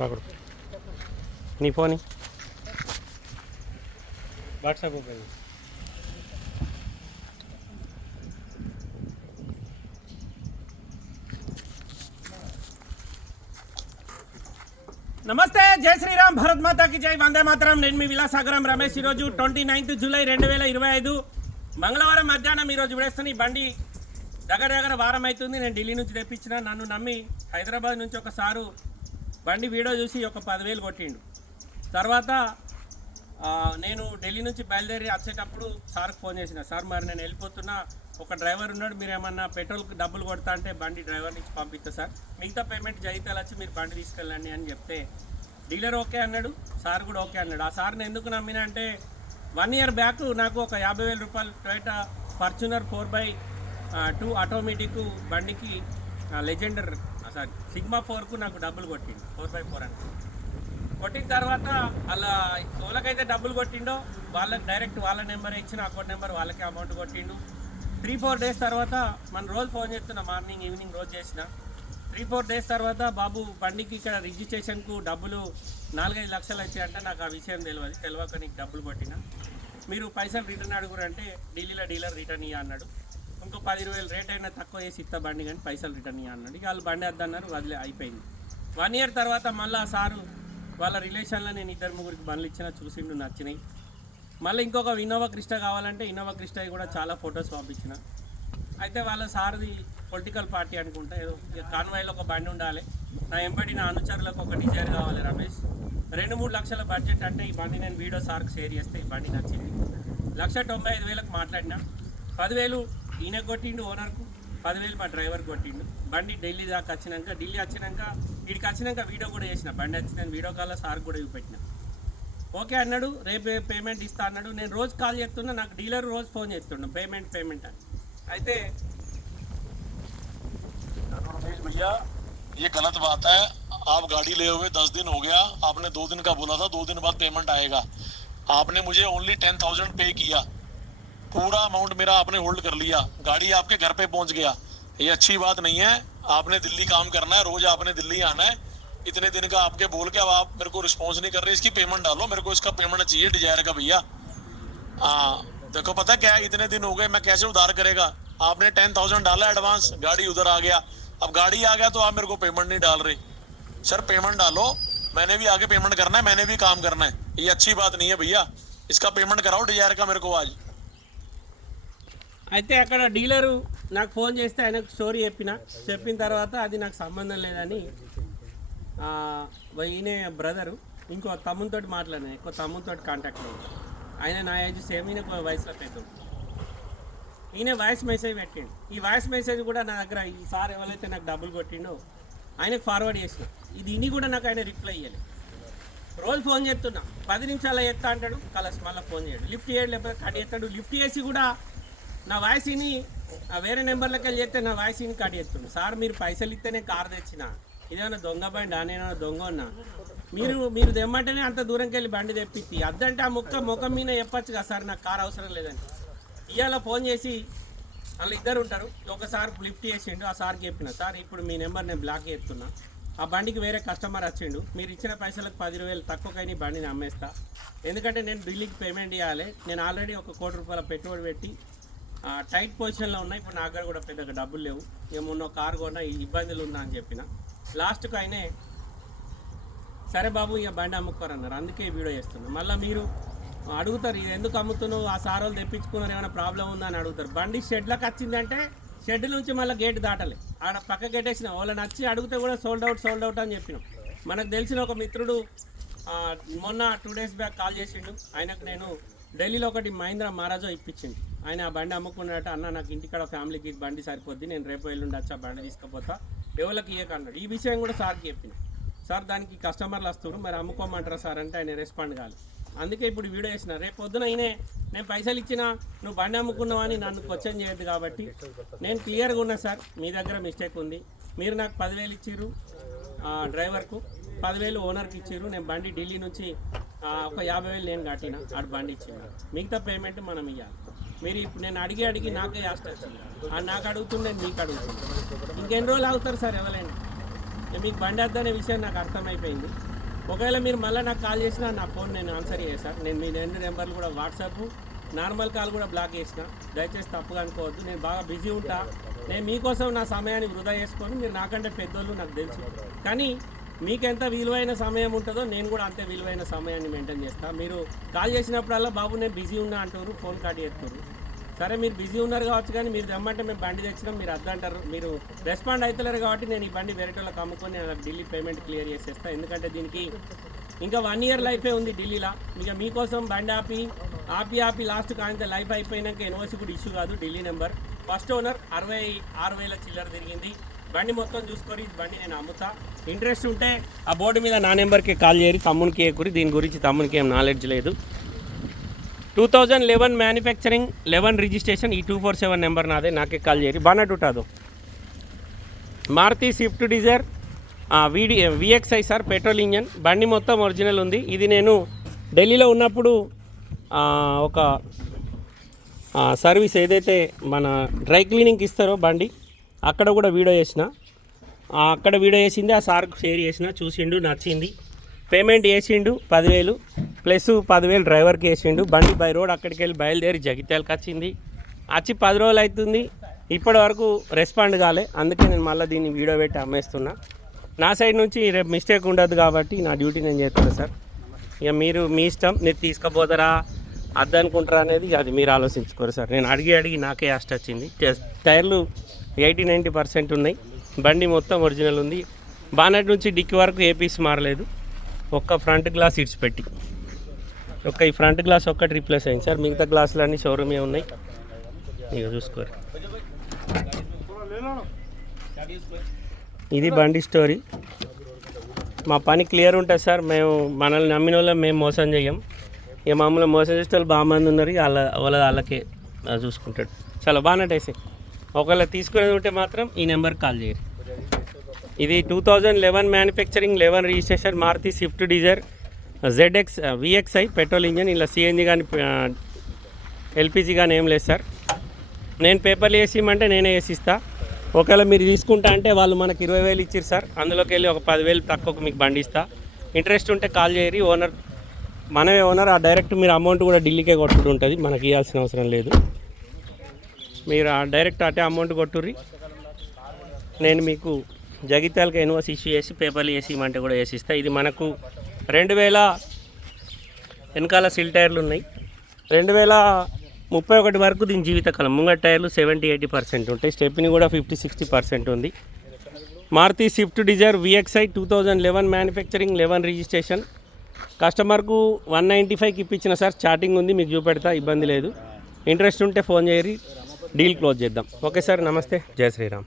పకడు నీ phone WhatsApp open. నమస్తే జై శ్రీరామ్ భరత్ మాతాకి జై వందే మాతరం. నేను మీ విలాసాగరం రమేష్. ఈరోజు ట్వంటీ నైన్త్ జూలై రెండు వేల ఇరవై ఐదు. మంగళవారం మధ్యాహ్నం ఈరోజు విడేస్తాను. ఈ బండి దగ్గర దగ్గర వారం అవుతుంది. నేను ఢిల్లీ నుంచి తెప్పించిన. నన్ను నమ్మి హైదరాబాద్ నుంచి ఒక సారు బండి వీడియో చూసి ఒక పదివేలు కొట్టిండు. తర్వాత నేను ఢిల్లీ నుంచి బయలుదేరి వచ్చేటప్పుడు సార్కి ఫోన్ చేసిన. సార్ మరి నేను వెళ్ళిపోతున్నా. ఒక డ్రైవర్ ఉన్నాడు. మీరు ఏమన్నా పెట్రోల్కి డబ్బులు కొడతా అంటే బండి డ్రైవర్ నుంచి పంపిస్తా సార్. మిగతా పేమెంట్ జగితాలు వచ్చి మీరు బండి తీసుకెళ్ళండి అని చెప్తే డీలర్ ఓకే అన్నాడు. సార్ కూడా ఓకే అన్నాడు. ఆ సార్ని ఎందుకు నమ్మినా అంటే వన్ ఇయర్ బ్యాక్ నాకు ఒక యాభై వేల రూపాయలు Toyota Fortuner four by two automatic బండికి లెజెండర్ సారీ సిగ్మా ఫోర్కు నాకు డబ్బులు కొట్టింది ఫోర్ బై ఫోర్ అంటే కొట్టిన తర్వాత అలా ఎవరికైతే డబ్బులు కొట్టిండో వాళ్ళకి డైరెక్ట్ వాళ్ళ నెంబర్ ఇచ్చిన అకౌంట్ నెంబర్ వాళ్ళకి అమౌంట్ కొట్టిండు. త్రీ ఫోర్ డేస్ తర్వాత మన రోజు ఫోన్ చేస్తున్నా మార్నింగ్ ఈవినింగ్ రోజు చేసిన. త్రీ ఫోర్ డేస్ తర్వాత బాబు బండికి ఇక్కడ రిజిస్ట్రేషన్కు డబ్బులు నాలుగైదు లక్షలు వచ్చాయంటే. నాకు ఆ విషయం తెలియదు తెలియక నీకు డబ్బులు కొట్టిన. మీరు పైసలు రిటర్న్ అడుగురంటే ఢిల్లీలో డీలర్ రిటర్న్ ఇయ్య అన్నాడు. ఇంకో పది వేలు రేట్ అయినా తక్కువ చేసి ఇస్తా బండి కానీ పైసలు రిటర్న్ ఇయ్య ఇక వాళ్ళు బండి వద్దన్నారు వదిలే అయిపోయింది. వన్ ఇయర్ తర్వాత మళ్ళీ ఆ సారు వాళ్ళ రిలేషన్లో నేను ఇద్దరు ముగ్గురికి బండ్లు ఇచ్చిన చూసిండు నచ్చినాయి. మళ్ళీ ఇంకొక ఇన్నోవా క్రిస్టా కావాలంటే ఇన్నోవా క్రిస్టా కూడా చాలా ఫొటోస్ పంపించిన. అయితే వాళ్ళ సార్ది పొలిటికల్ పార్టీ అనుకుంటా ఏదో కాన్వాయ్లో ఒక బండి ఉండాలి. నా వెంబడి నా అనుచరులకు ఒక డిజైర్ కావాలి రమేష్. రెండు మూడు లక్షల బడ్జెట్ అంటే ఈ బండి నేను వీడియో సార్కి షేర్ చేస్తే ఈ బండి నచ్చింది. లక్ష తొంభై ఐదు వేలకు మాట్లాడినా. పదివేలు ఈయన కొట్టిండు ఓనర్కు పదివేలు మా డ్రైవర్ కొట్టిండు బండి ఢిల్లీ దాకా వచ్చినాక ఢిల్లీ వచ్చినాక వీడికి వచ్చినాక వీడియో కూడా చేసిన బండి వచ్చిన వీడియో కాల్లో సార్ కూడా చూపెట్టిన ఓకే అన్నాడు రేపు పేమెంట్ ఇస్తా అన్నాడు నేను రోజు కాల్ చేస్తున్నా నాకు డీలర్ రోజు ఫోన్ చేస్తుండు పేమెంట్ పేమెంట్ అని అయితే रमेश भैया ये गलत बात है आप गाड़ी ले हुए दस दिन हो गया आपने दो दिन का बोला था दो दिन बाद पेमेंट आएगा आपने मुझे ओनली टेन थाउजेंड पे किया पूरा अमाउंट मेरा आपने होल्ड कर लिया। गाड़ी आपके घर पे पहुँच गया। ये अच्छी बात नहीं है। आपने दिल्ली काम करना है। रोज आपने दिल्ली आना है। इतने दिन का आपके बोल के अब आप मेरे को रिस्पॉन्स नहीं कर रहे। इसकी पेमेंट डालो। मेरे को इसका पेमेंट चाहिए डिज़ायर का भैया। हाँ देखो पता क्या इतने दिन हो गए। मैं कैसे उधार करेगा? आपने टेन थाउज़ेंड डाला एडवांस गाड़ी उधर आ गया। अब गाड़ी आ गया तो आप मेरे को पेमेंट नहीं डाल रहे। सर पेमेंट डालो। मैंने भी आगे पेमेंट करना है। मैंने भी काम करना है। ये अच्छी बात नहीं है भैया। इसका पेमेंट कराओ डिज़ायर का मेरे को आज। అయితే అక్కడ డీలరు నాకు ఫోన్ చేస్తే ఆయనకు స్టోరీ చెప్పిన. చెప్పిన తర్వాత అది నాకు సంబంధం లేదని ఈయనే బ్రదరు ఇంకో తమ్ముతో మాట్లాడిన ఎక్కువ తమ్ముతో కాంటాక్ట్ అయ్యింది ఆయన నా ఏజ్ సేమ్ ఈయన వయసులో పెద్ద ఈయన వాయిస్ మెసేజ్ పెట్టిండు. ఈ వాయిస్ మెసేజ్ కూడా నా దగ్గర ఈ సార్ ఎవరైతే నాకు డబ్బులు కొట్టిండో ఆయనకు ఫార్వర్డ్ చేసిన. ఇది ఇని కూడా నాకు ఆయన రిప్లై ఇవ్వలేదు రోజు ఫోన్ చేస్తున్నా. పది నిమిషాలు ఎత్తా అంటాడు కలస్ మళ్ళీ ఫోన్ చేయడు. లిఫ్ట్ చేయడు లేకపోతే కట్ చేస్తాడు. లిఫ్ట్ చేసి కూడా నా వాయిస్ ఇని ఆ వేరే నెంబర్లకి వెళ్ళి చెప్తే నా వాయిస్ కట్ చేస్తుండు. సార్ మీరు పైసలు ఇస్తేనే కార్ తెచ్చిన. ఇదేమైనా దొంగ బండి? నేనేమన్నా దొంగ ఉన్నా? మీరు మీరు తెమ్మంటేనే అంత దూరంకి వెళ్ళి బండి తెప్పిద్ది అద్దంటే ఆ ముక్క ముఖం మీద చెప్పచ్చు కదా సార్ నాకు కార్ అవసరం లేదని. ఇవాళ ఫోన్ చేసి వాళ్ళు ఇద్దరు ఉంటారు. ఒకసారి లిఫ్ట్ చేసిండు ఆ సార్కి చెప్పిన సార్ ఇప్పుడు మీ నెంబర్ నేను బ్లాక్ చేస్తున్నా. ఆ బండికి వేరే కస్టమర్ వచ్చిండు. మీరు ఇచ్చిన పైసలకు పది వేలు తక్కువకైనా బండిని అమ్మేస్తా. ఎందుకంటే నేను ఢిల్లీకి పేమెంట్ చేయాలి నేను ఆల్రెడీ ఒక కోటి రూపాయల పెట్టుబడి పెట్టి టైట్ పొజిషన్లో ఉన్నాయి ఇప్పుడు నా దగ్గర కూడా పెద్దగా డబ్బులు లేవు. ఇక మొన్న కారు కొన్నా ఈ ఇబ్బందులు ఉన్నా అని చెప్పిన. లాస్ట్కి ఆయనే సరే బాబు ఇక బండి అమ్ముకోరన్నారు. అందుకే వీడియో చేస్తున్నాను మళ్ళీ మీరు అడుగుతారు ఇది ఎందుకు అమ్ముతున్నావు? ఆ సార్ వాళ్ళు తెప్పించుకున్నారు ఏమైనా ప్రాబ్లం ఉందా? అని అడుగుతారు. బండి షెడ్లకు వచ్చిందంటే షెడ్ నుంచి మళ్ళీ గేట్ దాటాలి. ఆడ పక్క గేట్ వేసిన. వాళ్ళని వచ్చి అడిగితే కూడా సోల్డ్ అవుట్ సోల్డ్ అవుట్ అని చెప్పినాం. మనకు తెలిసిన ఒక మిత్రుడు మొన్న టూ డేస్ బ్యాక్ కాల్ చేసిండు. ఆయనకు నేను ఢిల్లీలో ఒకటి మహేంద్ర మహారాజో ఇప్పించింది. ఆయన ఆ బండి అమ్ముకున్నట్టు అన్న నాకు ఇంటికాడ ఫ్యామిలీకి బండి సరిపోద్ది నేను రేపు ఎల్లుండి వచ్చి ఆ బండి తీసుకుపోతా. ఎవరికి ఇయ్యక అన్నాడు. ఈ విషయం కూడా సార్కి చెప్పిన. సార్ దానికి కస్టమర్లు వస్తారు మరి అమ్ముకోమంటారా సార్ అంటే ఆయన రెస్పాండ్ కాదు అందుకే ఇప్పుడు వీడియో వేసిన రేపు పొద్దున అయినే నేను పైసలు ఇచ్చినా నువ్వు బండి అమ్ముకున్నావని నన్ను క్వశ్చన్ చేయొద్దు కాబట్టి నేను క్లియర్గా ఉన్నా సార్ మీ దగ్గర మిస్టేక్ ఉంది. మీరు నాకు పదివేలు ఇచ్చిర్రు డ్రైవర్కు పదివేలు ఓనర్కి ఇచ్చిర్రు. నేను బండి ఢిల్లీ నుంచి ఒక యాభై వేలు నేను కట్టిన ఆడు బండి ఇచ్చిన మిగతా పేమెంట్ మనం ఇవ్వాలి మీరు ఇప్పుడు నేను అడిగి అడిగి నాకే యాస్ట్ ఆ నాకు అడుగుతుండే మీకు అడుగుతుంది ఇంకెన్ని రోజులు ఆగుతారు సార్ ఎవరైనా? మీకు బండి వద్దనే విషయం నాకు అర్థమైపోయింది. ఒకవేళ మీరు మళ్ళీ నాకు కాల్ చేసినా నా ఫోన్ నేను ఆన్సర్ చేశాను నేను మీ రెండు నెంబర్లు కూడా వాట్సాప్ నార్మల్ కాల్ కూడా బ్లాక్ చేసిన. దయచేసి తప్పుగా అనుకోవద్దు. నేను బాగా బిజీ ఉంటా. నేను మీకోసం నా సమయాన్ని వృధా చేసుకొని మీరు నాకంటే పెద్దోళ్ళు నాకు తెలుసు. కానీ మీకెంత విలువైన సమయం ఉంటుందో నేను కూడా అంతే విలువైన సమయాన్ని మెయింటైన్ చేస్తాను మీరు కాల్ చేసినప్పుడల్లా బాబు నేను బిజీ ఉన్నా అంటారు ఫోన్ కార్డు చేస్తారు సరే మీరు బిజీ ఉన్నారు కావచ్చు కానీ మీరు తెమ్మంటే మేము బండి తెచ్చినాం మీరు అద్దంటారు మీరు రెస్పాండ్ అవుతలేరు కాబట్టి నేను ఈ బండి వేరే వాళ్ళకి అమ్ముకొని నేను ఢిల్లీ పేమెంట్ క్లియర్ చేసేస్తాను ఎందుకంటే దీనికి ఇంకా వన్ ఇయర్ లైఫే ఉంది ఢిల్లీలో. ఇక మీకోసం బండి ఆపి ఆపి ఆపి లాస్ట్ కాంత లైఫ్ అయిపోయినాక ఎన్ఓసి కూడా ఇష్యూ కాదు ఢిల్లీ నెంబర్ ఫస్ట్ ఓనర్ అరవై ఆరు వేల చిల్లర తిరిగింది. బండి మొత్తం చూసుకొని బండి నేను అమ్ముతా. ఇంట్రెస్ట్ ఉంటే ఆ బోర్డు మీద నా నెంబర్కి కాల్ చేయరు తమ్మునికి ఏకురి. దీని గురించి తమ్మునికి ఏం నాలెడ్జ్ లేదు. Two thousand eleven manufacturing eleven registration ఈ టూ ఫోర్ సెవెన్ నెంబర్ నాదే నాకే కాల్ చేయరు bonnet ఉంటాదు Maruti Swift Dzire V D VXI sir petrol engine. బండి మొత్తం ఒరిజినల్ ఉంది. ఇది నేను ఢిల్లీలో ఉన్నప్పుడు ఒక సర్వీస్ ఏదైతే మన డ్రై క్లీనింగ్కి ఇస్తారో బండి అక్కడ కూడా వీడియో చేసిన. అక్కడ వీడియో చేసింది ఆ సార్కు షేర్ చేసిన చూసిండు నచ్చింది. పేమెంట్ వేసిండు పదివేలు. ప్లస్ పదివేలు డ్రైవర్కి వేసిండు. బండి బై రోడ్ అక్కడికి వెళ్ళి బయలుదేరి జగిత్యాలకు వచ్చింది. వచ్చి పది రోజులు అవుతుంది. ఇప్పటి వరకు రెస్పాండ్ కాలే. అందుకే నేను మళ్ళీ దీన్ని వీడియో పెట్టి అమ్మేస్తున్నా. నా సైడ్ నుంచి రేపు మిస్టేక్ ఉండదు కాబట్టి నా డ్యూటీ నేను చేస్తాను సార్ ఇక మీరు మీ ఇష్టం మీరు తీసుకుపోతారా అద్దనుకుంటారా అనేది అది మీరు ఆలోచించుకోరు సార్ నేను అడిగి అడిగి నాకే అష్ట వచ్చింది. టైర్లు ఎయిటీ నైంటీ పర్సెంట్ ఉన్నాయి. బండి మొత్తం ఒరిజినల్ ఉంది. బానెట్ నుంచి డిక్కి వరకు ఏ పీస్ మారలేదు. ఒక్క ఫ్రంట్ గ్లాస్ ఇడ్స్ పెట్టి. ఒక్క ఈ ఫ్రంట్ గ్లాస్ ఒక్కటి రీప్లేస్ అయింది సార్. మిగతా గ్లాసులు అన్నీ షోరూమే ఉన్నాయి. ఇక చూసుకోరు. ఇది బండి స్టోరీ. మా పని క్లియర్ ఉంటుంది సార్ మేము మనల్ని నమ్మిన వాళ్ళం మేము మోసం చేయం ఇక మమ్మల్ని మోసం చేసే వాళ్ళు బాగా మంది ఉన్నారు. వాళ్ళ వాళ్ళ వాళ్ళకే చూసుకుంటాడు. చాలా బాగానట్టేసి ఒకవేళ తీసుకునేది ఉంటే మాత్రం ఈ నెంబర్ కాల్ చేయరు ఇది two thousand eleven manufacturing eleven registration Maruti Swift Dzire ZX VXI petrol engine ఇలా సిఎన్జి కానీ ఎల్పిజి కానీ ఏం లేదు సార్. నేను పేపర్లు వేసి ఇమ్మంటే నేనే వేసిస్తా ఒకవేళ మీరు తీసుకుంటా అంటే వాళ్ళు మనకి ఇరవై వేలు ఇచ్చారు సార్. అందులోకి వెళ్ళి ఒక పదివేలు తక్కువకు మీకు బండి ఇస్తా. ఇంట్రెస్ట్ ఉంటే కాల్ చేయరి. ఓనర్ మనమే ఓనర్. ఆ డైరెక్ట్ మీరు అమౌంట్ కూడా ఢిల్లీకే కొట్టుకుంటుంది. మనకి ఇవ్వాల్సిన అవసరం లేదు. మీరు ఆ డైరెక్ట్ అటే అమౌంట్ కొట్టుర్రి. నేను మీకు జగిత్యాలకు ఎన్ఓసి ఇష్యూ చేసి పేపర్లు వేసి ఇవ్వమంటే కూడా వేసి ఇస్తా ఇది మనకు రెండు వేల వెనకాల సిల్ టైర్లు ఉన్నాయి. రెండు వేల ముప్పై ఒకటి వరకు దీని జీవితకాలం. ముంగట టైర్లు సెవెంటీ ఎయిటీ పర్సెంట్ ఉంటాయి. స్టెప్ని కూడా ఫిఫ్టీ సిక్స్టీ పర్సెంట్ ఉంది. Maruti Swift Dzire VXI two thousand eleven manufacturing eleven registration కస్టమర్కు వన్ నైంటీ ఫైవ్కి ఇప్పించిన సార్ చాటింగ్ ఉంది మీకు చూపెడతా ఇబ్బంది లేదు. ఇంట్రెస్ట్ ఉంటే ఫోన్ చేయరి డీల్ క్లోజ్ చేద్దాం. ఓకే సార్ నమస్తే. జై శ్రీరామ్.